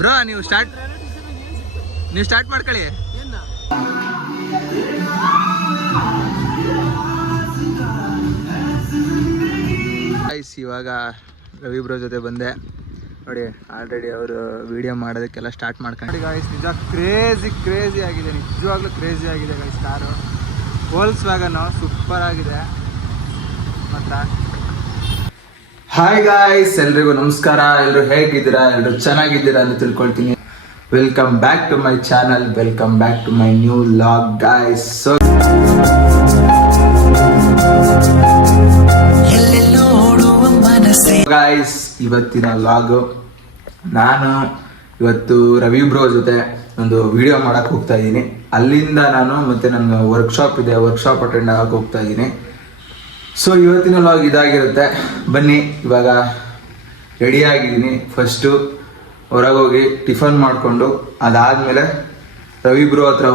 Bro ನೀವು start ಮಾಡ್ಕೊಳ್ಳಿ. ಇವಾಗ ರವಿ ಬ್ರೋ ಜೊತೆ ಬಂದೆ ನೋಡಿ. ಆಲ್ರೆಡಿ ಅವರು ವಿಡಿಯೋ ಮಾಡೋದಕ್ಕೆಲ್ಲ ಸ್ಟಾರ್ಟ್ ಮಾಡ್ಕೊಂಡು ಗಾಯ್ಸ್. ನಿಜ ಕ್ರೇಜಿ ಆಗಿದೆ, ನಿಜವಾಗ್ಲೂ ಕ್ರೇಜಿ ಆಗಿದೆ ಗಾಯ್ಸ್. ಕಾರು ವೋಲ್ಕ್ಸ್ವ್ಯಾಗನ್ ಸೂಪರ್ ಆಗಿದೆ ಮಾತ್ರ. ಹಾಯ್ ಗಾಯ್ಸ್, ಎಲ್ರಿಗೂ ನಮಸ್ಕಾರ. ಎಲ್ಲರೂ ಹೇಗಿದ್ದೀರಾ? ಎಲ್ಲರೂ ಚೆನ್ನಾಗಿದ್ದೀರಾ ಅಂತ ತಿಳ್ಕೊಳ್ತೀನಿ. Welcome back to my channel, welcome back to my new vlog guys. So guys, ಇವತ್ತಿನ ವ್ಲಾಗ್ ನಾನು ಇವತ್ತು ರವಿ ಬ್ರೋ ಜೊತೆ ಒಂದು ವಿಡಿಯೋ ಮಾಡಕ್ ಹೋಗ್ತಾ ಇದ್ದೀನಿ. ಅಲ್ಲಿಂದ ನಾನು ಮತ್ತೆ ನನ್ನ ವರ್ಕ್ಶಾಪ್ ಇದೆ, ವರ್ಕ್ಶಾಪ್ ಅಟೆಂಡ್ ಆಗಕ್ಕೆ ಹೋಗ್ತಾ ಇದ್ದೀನಿ. ಸೊ ಇವತ್ತಿನ ವ್ಲಾಗ್ ಇದಾಗಿರುತ್ತೆ. ಬನ್ನಿ, ಇವಾಗ ರೆಡಿ ಆಗಿದ್ದೀನಿ. ಫಸ್ಟು ಹೊರಗೋಗಿ ಟಿಫನ್ ಮಾಡಿಕೊಂಡು ಅದಾದಮೇಲೆ ರವಿ ಬ್ರೋ ಹತ್ರ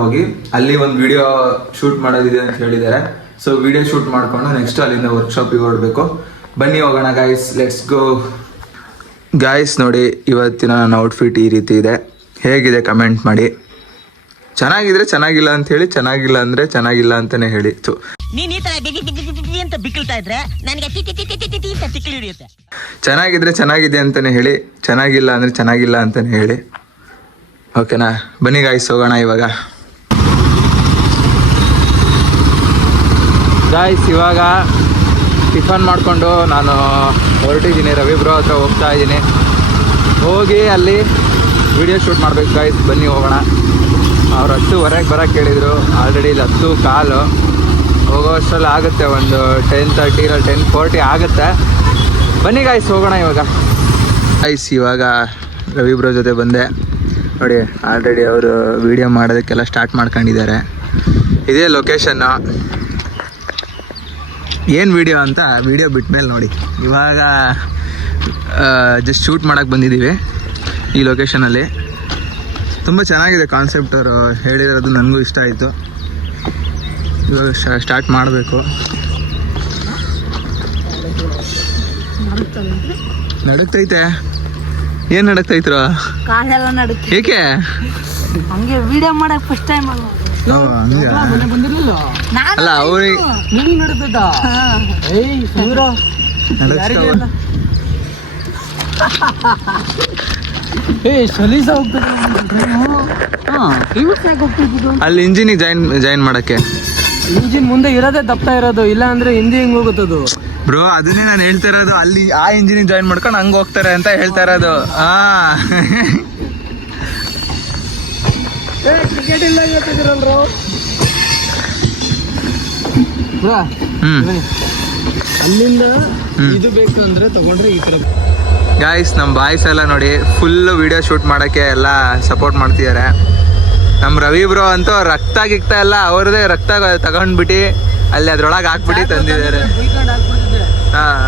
ಹೋಗಿ ಅಲ್ಲಿ ಒಂದು ವಿಡಿಯೋ ಶೂಟ್ ಮಾಡೋದಿದೆ ಅಂತ ಹೇಳಿದ್ದಾರೆ. ಸೊ ವಿಡಿಯೋ ಶೂಟ್ ಮಾಡಿಕೊಂಡು ನೆಕ್ಸ್ಟ್ ಅಲ್ಲಿಂದ ವರ್ಕ್ಶಾಪಿಗೆ ಹೊರಡಬೇಕು. ಬನ್ನಿ ಹೋಗೋಣ ಗಾಯ್ಸ್, ಲೆಟ್ಸ್ ಗೋ. ಗಾಯ್ಸ್ ನೋಡಿ, ಇವತ್ತಿನ ನನ್ನ ಔಟ್ಫಿಟ್ ಈ ರೀತಿ ಇದೆ. ಹೇಗಿದೆ ಕಮೆಂಟ್ ಮಾಡಿ. ಚೆನ್ನಾಗಿದ್ರೆ ಚೆನ್ನಾಗಿಲ್ಲ ಅಂತ ಹೇಳಿ, ಚೆನ್ನಾಗಿಲ್ಲ ಅಂದ್ರೆ ಚೆನ್ನಾಗಿಲ್ಲ ಅಂತಾನೆ ಹೇಳಿ. ನೀನ್ ಈ ತರ ಅಂತ ಬಿಕ್ಕಳ್ತಾ ಇದ್ರೆ ನನಗೆ ತಿಕ್ಕಿ ಹಿಡಿಯುತ್ತೆ. ಚೆನ್ನಾಗಿದ್ರೆ ಚೆನ್ನಾಗಿದೆ ಅಂತಾನೆ ಹೇಳಿ, ಚೆನ್ನಾಗಿಲ್ಲ ಅಂದ್ರೆ ಚೆನ್ನಾಗಿಲ್ಲ ಅಂತಾನೆ ಹೇಳಿ. ಓಕೆನಾ? ಬನ್ನಿ ಗಾಯ್ಸ್, ಹೋಗೋಣ ಇವಾಗ. ಗಾಯ್ಸ್, ಇವಾಗ ಟಿಫನ್ ಮಾಡಿಕೊಂಡು ನಾನು ಹೊರಟಿದ್ದೀನಿ. ರವಿ ಬ್ರೋ ಹತ್ರ ಹೋಗ್ತಾ ಇದ್ದೀನಿ. ಹೋಗಿ ಅಲ್ಲಿ ವಿಡಿಯೋ ಶೂಟ್ ಮಾಡ್ಬೇಕು ಗಾಯ್ಸ್. ಬನ್ನಿ ಹೋಗೋಣ. ಅವ್ರು 10:15 ಬರೋಕ್ಕೆ ಹೇಳಿದರು. ಆಲ್ರೆಡಿ ಇಲ್ಲಿ 10:15 ಹೋಗೋ ಅಷ್ಟರಲ್ಲಿ ಆಗುತ್ತೆ. ಒಂದು 10:30 ಇಲ್ಲ 10:40 ಆಗುತ್ತೆ. ಬನ್ನಿ ಗಾಯ್ಸ್, ಹೋಗೋಣ ಇವಾಗ. ಗಾಯ್ಸ್, ಇವಾಗ ರವಿ ಬ್ರೋ ಜೊತೆ ಬಂದೆ ನೋಡಿ. ಆಲ್ರೆಡಿ ಅವರು ವಿಡಿಯೋ ಮಾಡೋದಕ್ಕೆಲ್ಲ ಸ್ಟಾರ್ಟ್ ಮಾಡ್ಕೊಂಡಿದ್ದಾರೆ. ಇದೇ ಲೊಕೇಶನ್ನು. ಏನು ವಿಡಿಯೋ ಅಂತ ವಿಡಿಯೋ ಬಿಟ್ಮೇಲೆ ನೋಡಿ. ಇವಾಗ ಜಸ್ಟ್ ಶೂಟ್ ಮಾಡೋಕ್ಕೆ ಬಂದಿದ್ದೀವಿ ಈ ಲೊಕೇಶನಲ್ಲಿ. ತುಂಬ ಚೆನ್ನಾಗಿದೆ ಕಾನ್ಸೆಪ್ಟ್. ಅವರು ಹೇಳಿರೋದು ನನಗೂ ಇಷ್ಟ ಆಯಿತು. ಇವಾಗ ಸ್ಟಾರ್ಟ್ ಮಾಡಬೇಕು. ನಡುಕ್ತೈತೆ. ಏನು ನಡುಕ್ತೈತ್ರ? ಕಾಲೆಲ್ಲ ನಡುತ್ತೆ. ಏಕೆ? ಹಂಗೆ ವಿಡಿಯೋ ಮಾಡಕ್ ಫಸ್ಟ್ ಟೈಮ್ ಅಲ್ಲ. ಅಲ್ಲ ಅವ್ರಿಗೆ ಅಲ್ಲಿ ಇಂಜಿನಿಗೆ ಜಾಯಿನ್ ಮಾಡಕ್ಕೆ. ಇಂಜಿನ್ ಮುಂದೆ ಇರೋದೇ ದಪ್ಪ ಇರೋದು, ಇಲ್ಲ ಅಂದ್ರೆ ಹಿಂದೆ ಹಿಂಗ್ ಹೋಗುತ್ತದು ಬ್ರೋ. ಅದನ್ನೇ ನಾನು ಹೇಳ್ತಾ ಇರೋದು. ಅಲ್ಲಿ ಆ ಇಂಜಿನಿಗೆ ಜಾಯಿನ್ ಮಾಡ್ಕೊಂಡು ಹಂಗ ಹೋಗ್ತಾರೆ ಅಂತ ಹೇಳ್ತಾ ಇರೋದು. ಟಿಕೆಟ್ ಇಲ್ಲ ಹೇಳ್ತಿದ್ದೀರಲ್ರು. ಅಲ್ಲಿಂದ ಇದು ಬೇಕು ಅಂದ್ರೆ ತಗೊಂಡ್ರೆ ಈ ತರ. ಗಾಯ್ಸ್, ನಮ್ಮ ಬಾಯ್ಸ್ ಎಲ್ಲ ನೋಡಿ ಫುಲ್ಲು ವಿಡಿಯೋ ಶೂಟ್ ಮಾಡೋಕ್ಕೆ ಎಲ್ಲ ಸಪೋರ್ಟ್ ಮಾಡ್ತಿದ್ದಾರೆ. ನಮ್ಮ ರವಿ ಬ್ರೋ ಅಂತೂ ರಕ್ತ ಗಿಕ್ತ ಎಲ್ಲ ಅವ್ರದ್ದೇ ರಕ್ತ ತಗೊಂಡ್ಬಿಟ್ಟು ಅಲ್ಲಿ ಅದ್ರೊಳಗೆ ಹಾಕ್ಬಿಟ್ಟು ತಂದಿದ್ದಾರೆ. ಹಾಂ,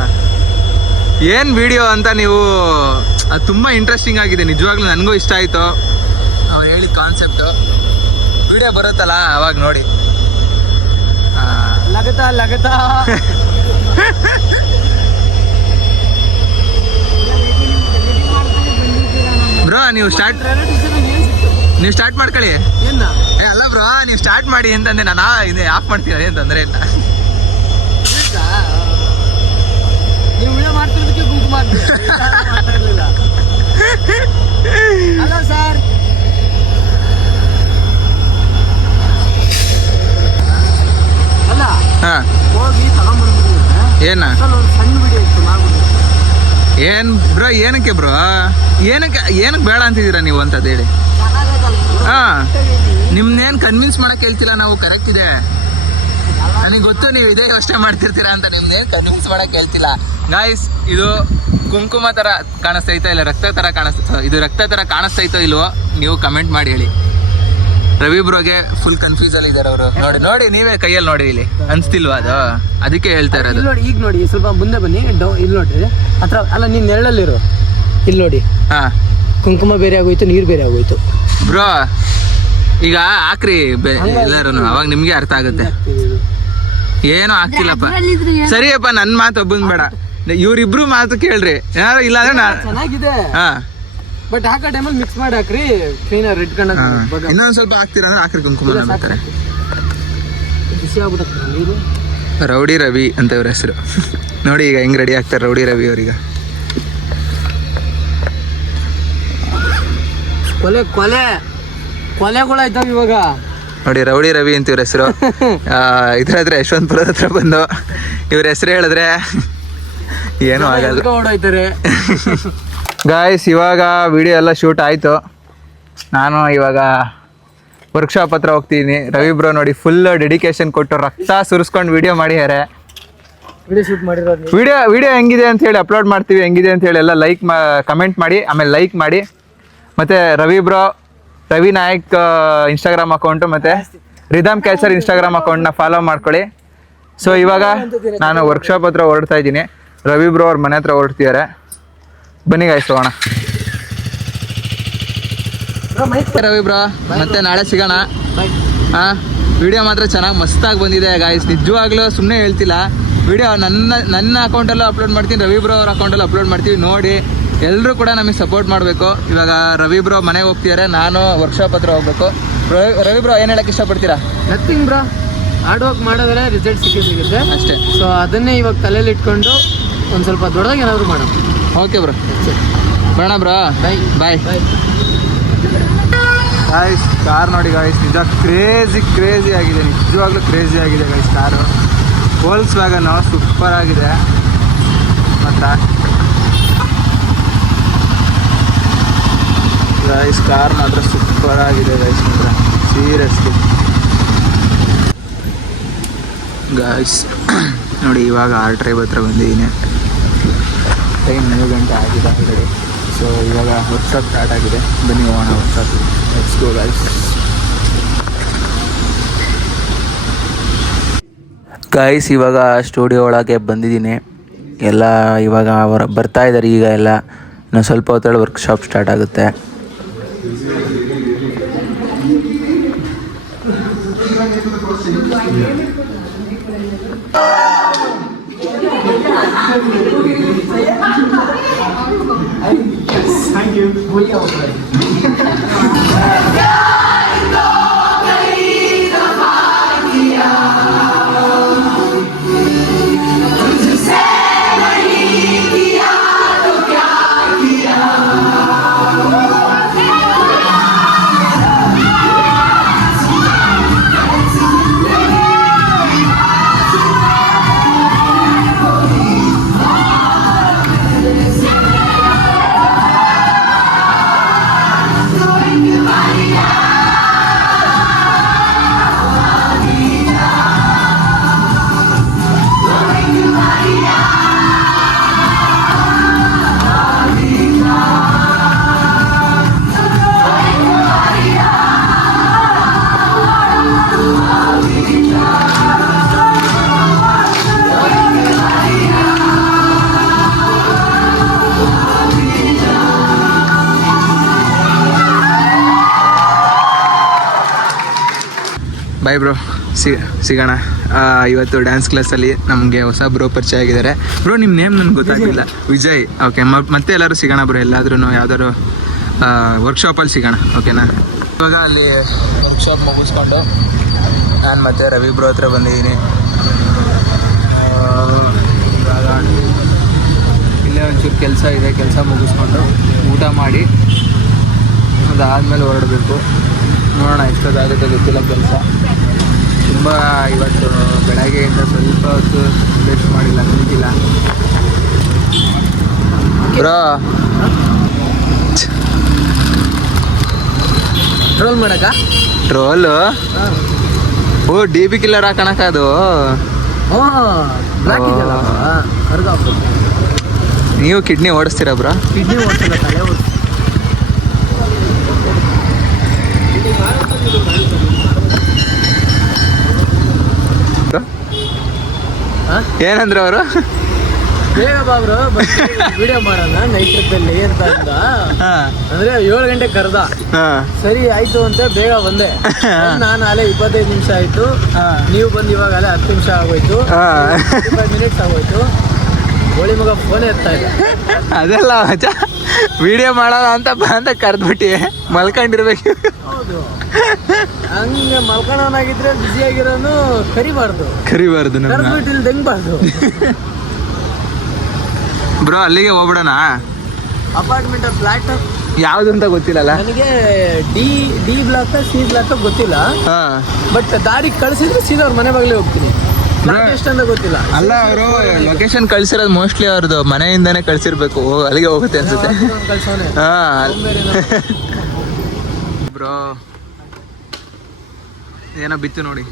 ಏನು ವಿಡಿಯೋ ಅಂತ ನೀವು, ಅದು ತುಂಬ ಇಂಟ್ರೆಸ್ಟಿಂಗ್ ಆಗಿದೆ. ನಿಜವಾಗ್ಲೂ ನನಗೂ ಇಷ್ಟ ಆಯಿತು ಅವ್ರು ಹೇಳಿದ ಕಾನ್ಸೆಪ್ಟು. ವಿಡಿಯೋ ಬರುತ್ತಲ್ಲ ಅವಾಗ ನೋಡಿ. ಲಗತಾ ಬ್ರೋ ನೀವು ಸ್ಟಾರ್ಟ್ ಮಾಡ್ಕೊಳ್ಳಿ. ಅಲ್ಲ ಬ್ರೋ, ನೀವು ಸ್ಟಾರ್ಟ್ ಮಾಡಿ ಅಂತಂದೆ. ನಾನು ಇದೆ ಆಫ್ ಮಾಡ್ತೀನಿ, ಅದೇನು ತೊಂದರೆ ಇಲ್ಲ. ನೀವು ವಿಡಿಯೋ ಮಾಡ್ತಿರೋದಕ್ಕೆ ಗುಂಪು ಮಾಡ್ತಿರ್ಲಿಲ್ಲ ಅಲ್ಲ ಸರ್. ಅಲ್ಲ ಹೋಗಿ ತಗೊಂಡ್ಬಂದ್ಬಿಟ್ಟಿದ್ರೆ ಏನ ಸಣ್ಣ ವಿಡಿಯೋ ಇತ್ತು ಮಾಡ್ಬಿಟ್ಟು. ಏನ್ ಬ್ರೋ, ಏನಕ್ಕೆ ಬ್ರೋ, ಏನಕ್ಕೆ ಬೇಡ ಅಂತಿದ್ದೀರಾ ನೀವು ಅಂತದ್ ಹೇಳಿ. ನಿಮ್ನೇನು ಕನ್ವಿನ್ಸ್ ಮಾಡಕ್ ಹೇಳ್ತಿಲ್ಲ ನಾವು. ಕರೆಕ್ಟ್ ಇದೆ, ನನಗೆ ಗೊತ್ತು ನೀವು ಇದೇ ಯೋಚನೆ ಮಾಡ್ತಿರ್ತೀರಾ ಅಂತ. ನಿಮ್ನೇನು ಕನ್ವಿನ್ಸ್ ಮಾಡಕ್ ಹೇಳ್ತಿಲ್ಲ ಗಾಯ್ಸ್. ಇದು ಕುಂಕುಮ ತರ ಕಾಣಿಸ್ತೈತೋ ಇಲ್ಲ ರಕ್ತ ತರ ಕಾಣಿಸ್ತೈತೋ? ಇದು ರಕ್ತ ತರ ಕಾಣಿಸ್ತೈತೋ ಇಲ್ವೋ ನೀವು ಕಮೆಂಟ್ ಮಾಡಿ ಹೇಳಿ. ರವಿ ಬ್ರೋಗೆ ಫುಲ್ ಕನ್ಫ್ಯೂಸ್ ಅಲ್ಲಿ ಇದಾರೆ ಅವರು. ನೋಡಿ ನೀವೇ ಕೈಯಲ್ಲಿ ನೋಡಿ, ಇಲ್ಲಿ ಅನ್ಸ್ತಿಲ್ವಾ ಅದು? ಅದಕ್ಕೆ ಹೇಳ್ತಾ ಇರೋದು. ನೋಡಿ ಈಗ ನೋಡಿ, ಸ್ವಲ್ಪ ಮುಂದೆ ಬನ್ನಿ. ಇಲ್ಲಿ ನೋಡ್ರಿ ಹತ್ರ ಅಲ್ಲ, ನೀನ್ ನೆರಳಲ್ಲಿರು. ಇಲ್ಲಿ ನೋಡಿ, ಕುಂಕುಮ ಬೇರೆ ಆಗೋಯ್ತು, ನೀರು ಬೇರೆ ಆಗೋಯ್ತು ಬ್ರೋ. ಈಗ ಹಾಕ್ರಿ ಎಲ್ಲರೂ, ಅವಾಗ ನಿಮ್ಗೆ ಅರ್ಥ ಆಗುತ್ತೆ. ಏನೋ ಆಗ್ತಿಲ್ಲಪ್ಪ. ಸರಿಯಪ್ಪ, ನನ್ನ ಮಾತು ಒಬ್ಬಂಗ್ ಬೇಡ. ಇವ್ರಿಬ್ರು ಮಾತು ಕೇಳ್ರಿ ಯಾರು ಇಲ್ಲ ಅಂದ್ರೆ ಚೆನ್ನಾಗಿದೆ ಹಾ ಬಟ್ ಹಾಕೋ ಟೈಮಲ್ಲಿ ಮಿಕ್ಸ್ ಮಾಡಿ ಹಾಕ್ರಿ ಕ್ಲೀನರ್ ರೆಡ್ ಕಣ್ಣ ಇನ್ನೊಂದ್ ಸ್ವಲ್ಪ ಹಾಕ್ತೀರ ಅಂದ್ರೆ ಹಾಕ್ರಿ ಕುಂಕುಮ ಬೇಕಾರೆ. ಬಿಸಿ ಆಗ್ಬಿಡುತ್ತೆ ನೀರು. ರೌಡಿ ರವಿ ಅಂತ ಇವ್ರ ಹೆಸರು. ನೋಡಿ ಈಗ ಹೆಂಗ್ ರೆಡಿ ಆಗ್ತಾರೆ ರೌಡಿ ರವಿ ಅವ್ರೀಗ. ಕೊಲೆಗಳಾಯ್ತಾವ ಇವಾಗ. ನೋಡಿ ರೌಡಿ ರವಿ ಅಂತ ಇವ್ರ ಹೆಸರು. ಇದ್ರ ಹತ್ರ ಯಶವಂತಪುರದ ಹತ್ರ ಬಂದು ಇವ್ರ ಹೆಸರು ಹೇಳಿದ್ರೆ ಏನೂ ಆಗಲ್ಲ. ಓಡಾಯ್ತಾರೆ ಗಾಯ್ಸ್ ಇವಾಗ ವಿಡಿಯೋ ಎಲ್ಲ ಶೂಟ್ ಆಯಿತು. ನಾನು ಇವಾಗ ವರ್ಕ್ಶಾಪ್ ಹತ್ರ ಹೋಗ್ತಿದ್ದೀನಿ. ರವಿ ಬ್ರೋ ನೋಡಿ ಫುಲ್ ಡೆಡಿಕೇಶನ್ ಕೊಟ್ಟು ರಕ್ತ ಸುರಿಸ್ಕೊಂಡು ವಿಡಿಯೋ ಮಾಡಿದ್ದಾರೆ. ವಿಡಿಯೋ ಶೂಟ್ ಮಾಡಿರೋದು. ವಿಡಿಯೋ ಹೆಂಗಿದೆ ಅಂತ ಹೇಳಿ ಅಪ್ಲೋಡ್ ಮಾಡ್ತೀವಿ. ಹೆಂಗಿದೆ ಅಂತ ಹೇಳಿ ಎಲ್ಲ ಕಮೆಂಟ್ ಮಾಡಿ, ಆಮೇಲೆ ಲೈಕ್ ಮಾಡಿ. ಮತ್ತು ರವಿ ನಾಯಕ್ ಇನ್ಸ್ಟಾಗ್ರಾಮ್ ಅಕೌಂಟು ಮತ್ತು ರಿದಮ್ ಕ್ಯಾಚರ್ ಇನ್ಸ್ಟಾಗ್ರಾಮ್ ಅಕೌಂಟ್ನ ಫಾಲೋ ಮಾಡ್ಕೊಳ್ಳಿ. ಸೊ ಇವಾಗ ನಾನು ವರ್ಕ್ಶಾಪ್ ಹತ್ರ ಹೊರಡ್ತಾ ಇದ್ದೀನಿ. ರವಿ ಬ್ರೋ ಅವ್ರ ಮನೆ ಹತ್ರ ಹೊರಡ್ತಿದ್ದಾರೆ. ಬನ್ನಿ ಗಾಯ್ಸ್ ಹೋಗೋಣ. ರವಿ ಬ್ರೋ ಮತ್ತೆ ನಾಳೆ ಸಿಗೋಣ. ಹಾಂ ವಿಡಿಯೋ ಮಾತ್ರ ಚೆನ್ನಾಗಿ ಮಸ್ತಾಗಿ ಬಂದಿದೆ ಗಾಯ್ಸ್. ನಿಜವಾಗ್ಲೂ ಸುಮ್ಮನೆ ಹೇಳ್ತಿಲ್ಲ. ವಿಡಿಯೋ ನನ್ನ ಅಕೌಂಟಲ್ಲೂ ಅಪ್ಲೋಡ್ ಮಾಡ್ತೀನಿ, ರವಿ ಬ್ರೋ ಅವ್ರ ಅಕೌಂಟಲ್ಲೂ ಅಪ್ಲೋಡ್ ಮಾಡ್ತೀವಿ. ನೋಡಿ ಎಲ್ಲರೂ ಕೂಡ ನಮಗೆ ಸಪೋರ್ಟ್ ಮಾಡಬೇಕು. ಇವಾಗ ರವಿ ಬ್ರೋ ಮನೆಗೆ ಹೋಗ್ತಿದ್ದಾರೆ, ನಾನು ವರ್ಕ್ಶಾಪ್ ಹತ್ರ ಹೋಗ್ಬೇಕು. ರವಿ ಬ್ರೋ ಏನು ಹೇಳಕ್ಕೆ ಇಷ್ಟಪಡ್ತೀರಾ? ನಥಿಂಗ್ ಬ್ರೋ, ಹಾರ್ಡ್ ವರ್ಕ್ ಮಾಡೋದ್ರೆ ರಿಸಲ್ಟ್ ಸಿಗುತ್ತೆ ಅಷ್ಟೇ. ಸೊ ಅದನ್ನೇ ಇವಾಗ ತಲೆಯಲ್ಲಿ ಇಟ್ಕೊಂಡು ಒಂದು ಸ್ವಲ್ಪ ದೊಡ್ಡದಾಗಿ ಏನಾದರೂ ಮಾಡೋಣ. ಓಕೆ ಬ್ರೋ, ಬರೋಣ ಬ್ರೋ. ಬಾಯ್ ಬಾಯ್. ಗಾಯ್ಸ್ ಕಾರ್ ನೋಡಿ ಗಾಯ್ಸ್, ನಿಜ ಕ್ರೇಜಿ ಆಗಿದೆ. ನಿಜವಾಗ್ಲೂ ಕ್ರೇಜಿ ಆಗಿದೆ ಗಾಯ್ಸ್ ಕಾರು. ವೋಲ್ಕ್ಸ್ ವ್ಯಾಗನ್ ಸೂಪರ್ ಆಗಿದೆ ಮಾತ್ರ ಗಾಯ್ಸ್. ಕಾರ್ ಮಾತ್ರ ಸೂಪರ್ ಆಗಿದೆ ಗಾಯ್ಸ್ ಮಾತ್ರ, ಸೀರಿಯಸ್ಲಿ ಗಾಯ್ಸ್. ನೋಡಿ ಇವಾಗ R-Tribe ಹತ್ರ ಬಂದಿದ್ದೀನಿ. ಟೈಮ್ 9 ಗಂಟೆ ಆಗಿದೆ ಆಲ್ರೆಡಿ. ಸೊ ಇವಾಗ ವರ್ಕ್ಶಾಪ್ ಸ್ಟಾರ್ಟ್ ಆಗಿದೆ. ಬನ್ನಿ ಹೋಗೋಣ workshop. Let's go guys. Guys ಇವಾಗ ಸ್ಟುಡಿಯೋ ಒಳಗೆ ಬಂದಿದ್ದೀನಿ. ಎಲ್ಲ ಇವಾಗ ಬರ್ತಾ ಇದ್ದಾರೆ. ಈಗ ಎಲ್ಲ ಇನ್ನು ಸ್ವಲ್ಪ ಹೊತ್ತಲ್ಲಿ ವರ್ಕ್ಶಾಪ್ ಸ್ಟಾರ್ಟ್ ಆಗುತ್ತೆ. ಬಾಯ್ ಬ್ರೋ, ಸಿಗೋಣ. ಇವತ್ತು ಡ್ಯಾನ್ಸ್ ಕ್ಲಾಸಲ್ಲಿ ನಮಗೆ ಹೊಸ ಬ್ರೋ ಪರಿಚಯ ಆಗಿದ್ದಾರೆ. ಬ್ರೋ ನಿಮ್ಮ ನೇಮ್ ನನಗೆ ಗೊತ್ತಾಗಲಿಲ್ಲ. ವಿಜಯ್. ಓಕೆ, ಮತ್ತೆ ಎಲ್ಲರೂ ಸಿಗೋಣ ಬ್ರೋ. ಎಲ್ಲಾದ್ರೂ ಯಾವ್ದಾದ್ರು ವರ್ಕ್ಶಾಪಲ್ಲಿ ಸಿಗೋಣ, ಓಕೆನಾ? ಇವಾಗ ಅಲ್ಲಿ ವರ್ಕ್ಶಾಪ್ ಮುಗಿಸ್ಕೊಂಡು ನಾನು ಮತ್ತೆ ರವಿ ಬ್ರೋ ಹತ್ರ ಬಂದಿದ್ದೀನಿ. ಇವಾಗ ಇಲ್ಲೇ ಒಂಚೂರು ಕೆಲಸ ಇದೆ. ಕೆಲಸ ಮುಗಿಸ್ಕೊಂಡು ಊಟ ಮಾಡಿ ಅದಾದಮೇಲೆ ಹೊರಡಬೇಕು. ನೋಡೋಣ ಎಷ್ಟೊತ್ತಾಗುತ್ತೆ ಗೊತ್ತಿಲ್ಲ. ಕೆಲಸ ತುಂಬ ಇವತ್ತು ಬೆಳಗ್ಗೆಯಿಂದ ಸ್ವಲ್ಪ ಹೊತ್ತು ರೆಸ್ಟ್ ಮಾಡಿಲ್ಲ, ನಿಂತಿಲ್ಲ ಬ್ರೋ. ಟ್ರೋಲ್ ಮಾಡಕ ಟ್ರೋಲು? ಓ DP ಕಿಲ್ಲರ್ ಹಾಕೋಣಕ ಅದು. ನೀವು ಕಿಡ್ನಿ ಓಡಿಸ್ತೀರಾ ಬ್ರೋ? ಕಿಡ್ನಿ ಓಡಿಸಲ್ಲ, ತಲೆ ಓಡಿಸ್ತೀವಿ. ಏನಂದ್ರೆ ಅವರು ಬೇಗ ಬಾಬ್ರು ವಿಡಿಯೋ ಮಾಡೋಣ ನೈಟಲ್ಲಿ ಅಂತ ಅಂದ. ಅಂದ್ರೆ 7 ಗಂಟೆ ಕರೆದ. ಸರಿ ಆಯ್ತು ಅಂತ ಬೇಗ ಬಂದೆ. ನಾನು ಅಲ್ಲೇ 25 ನಿಮಿಷ ಆಯ್ತು. ನೀವು ಬಂದು ಇವಾಗ ಅಲ್ಲೇ 10 ನಿಮಿಷ ಆಗೋಯ್ತು. 25 ಮಿನಿಟ್ಸ್ ಆಗೋಯ್ತು. ಗೋಳಿ ಮಗ ಫೋನೇ ಎತ್ತಾ ಇಲ್ಲ. ಅದೆಲ್ಲ ಮಚ್ಚ ವಿಡಿಯೋ ಮಾಡೋಣ ಅಂತ ಬಾ ಅಂತ ಕರೆದ್ಬಿಟ್ಟು ಮಲ್ಕೊಂಡಿರ್ಬೇಕು. ಹೌದು, ಹಂಗೆ ಮಲ್ಕೊಳ್ಳೋನಾಗಿದ್ರೆ ಬಿಸಿ ಆಗಿರೋನು ಕರಿಬಾರ್ದು ನಮ್ಮ ಕರ್ಬಿಟ್ಟು ಇಲ್ಲಿ ದಂಗಬಾರ್ದು. ಬ್ರೋ ಅಲ್ಲಿಗೆ ಹೋಗ್ಬಿಡೋಣ. ಅಪಾರ್ಟ್ಮೆಂಟ್ ಫ್ಲಾಟ್ ಯಾವ್ದು ಅಂತ ಗೊತ್ತಿಲ್ಲಲ್ಲ ನನಗೆ. ಡಿ ಬ್ಲಾಕ್ ಸಿ ಬ್ಲಾಕ್ ಗೊತ್ತಿಲ್ಲ, ಹಾ. ಬಟ್ ದಾರಿ ಕಳ್ಸಿದ್ರೆ ಸೀದಾ ಅವ್ರ ಮನೆ ಬಾಗ್ಲೇ ಹೋಗ್ತೀನಿ. ಫ್ಲಾಟ್ ಎಷ್ಟಂತ ಗೊತ್ತಿಲ್ಲ. ಅಲ್ಲ ಅವರು ಲೊಕೇಶನ್ ಕಳ್ಸಿರೋದು ಮೋಸ್ಟ್ಲಿ ಅವ್ರದ್ದು ಮನೆಯಿಂದಾನೇ ಕಳ್ಸಿರ್ಬೇಕು, ಅಲ್ಲಿಗೆ ಹೋಗುತ್ತೆ ಅನ್ಸುತ್ತೆ. ಕಳ್ಸೋನೆ ಹಾ ಬ್ರೋ ಏನೋ ಬಿತ್ತು ನೋಡಿ.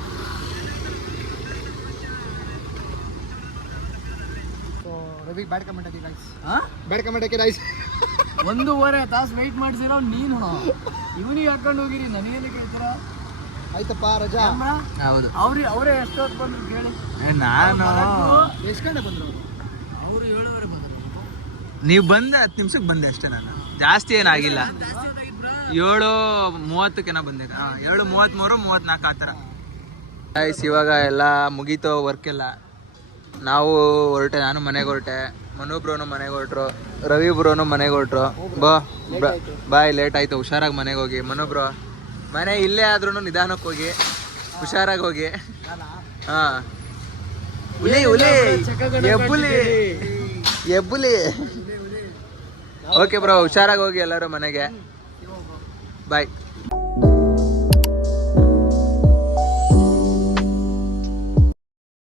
ಒಂದೂವರೆ ತಾಸು ವೆಯ್ಟ್ ಮಾಡ್ಸಿರೋ ನೀನು, ಇವನಿಗೆ ಹಾಕೊಂಡು ಹೋಗಿರಿ, ನನಗೇನು ಕೇಳ್ತೀರ? ಆಯ್ತಪ್ಪ ರಜಾ. ಹೌದು, ಅವರೇ ಎಷ್ಟೊತ್ತು ಬಂದ್ರು ಕೇಳಿ. ನಾನು ಎಷ್ಟು ಗಂಟೆ ಬಂದ್ರು ಅವರು? 7:30 ಬಂದ್ರು. ನೀವು ಬಂದೆ 10 ನಿಮಿಷಕ್ಕೆ ಬಂದೆ ಅಷ್ಟೇ, ನಾನು ಜಾಸ್ತಿ ಏನಾಗಿಲ್ಲ. 7:30 ಬಂದೆ. 7:33 34 ಆ ಥರ. ಗೈಸ್ ಇವಾಗ ಎಲ್ಲ ಮುಗೀತು ವರ್ಕ್ ಎಲ್ಲ. ನಾವು ಹೊರಟೆ, ನಾನು ಮನೆಗೆ ಹೊರಟೆ, ಮನು ಬ್ರೋನು ಮನೆಗೆ ಹೊರಟ್ರು, ರವಿ ಬ್ರೋನು ಮನೆಗೆ ಹೊರಟ್ರು. ಬಾಯ್ ಲೇಟ್ ಆಯ್ತು, ಹುಷಾರಾಗಿ ಮನೆಗೆ ಹೋಗಿ. ಮನು ಬ್ರೋ ಮನೆ ಇಲ್ಲೇ ಆದ್ರೂ ನಿಧಾನಕ್ಕೆ ಹೋಗಿ, ಹುಷಾರಾಗಿ ಹೋಗಿ. ಹಾ ಹುಲಿ ಎಬ್ಬುಲಿ. ಓಕೆ ಬ್ರೋ, ಹುಷಾರಾಗಿ ಹೋಗಿ ಎಲ್ಲರೂ ಮನೆಗೆ. ಬಾಯ್.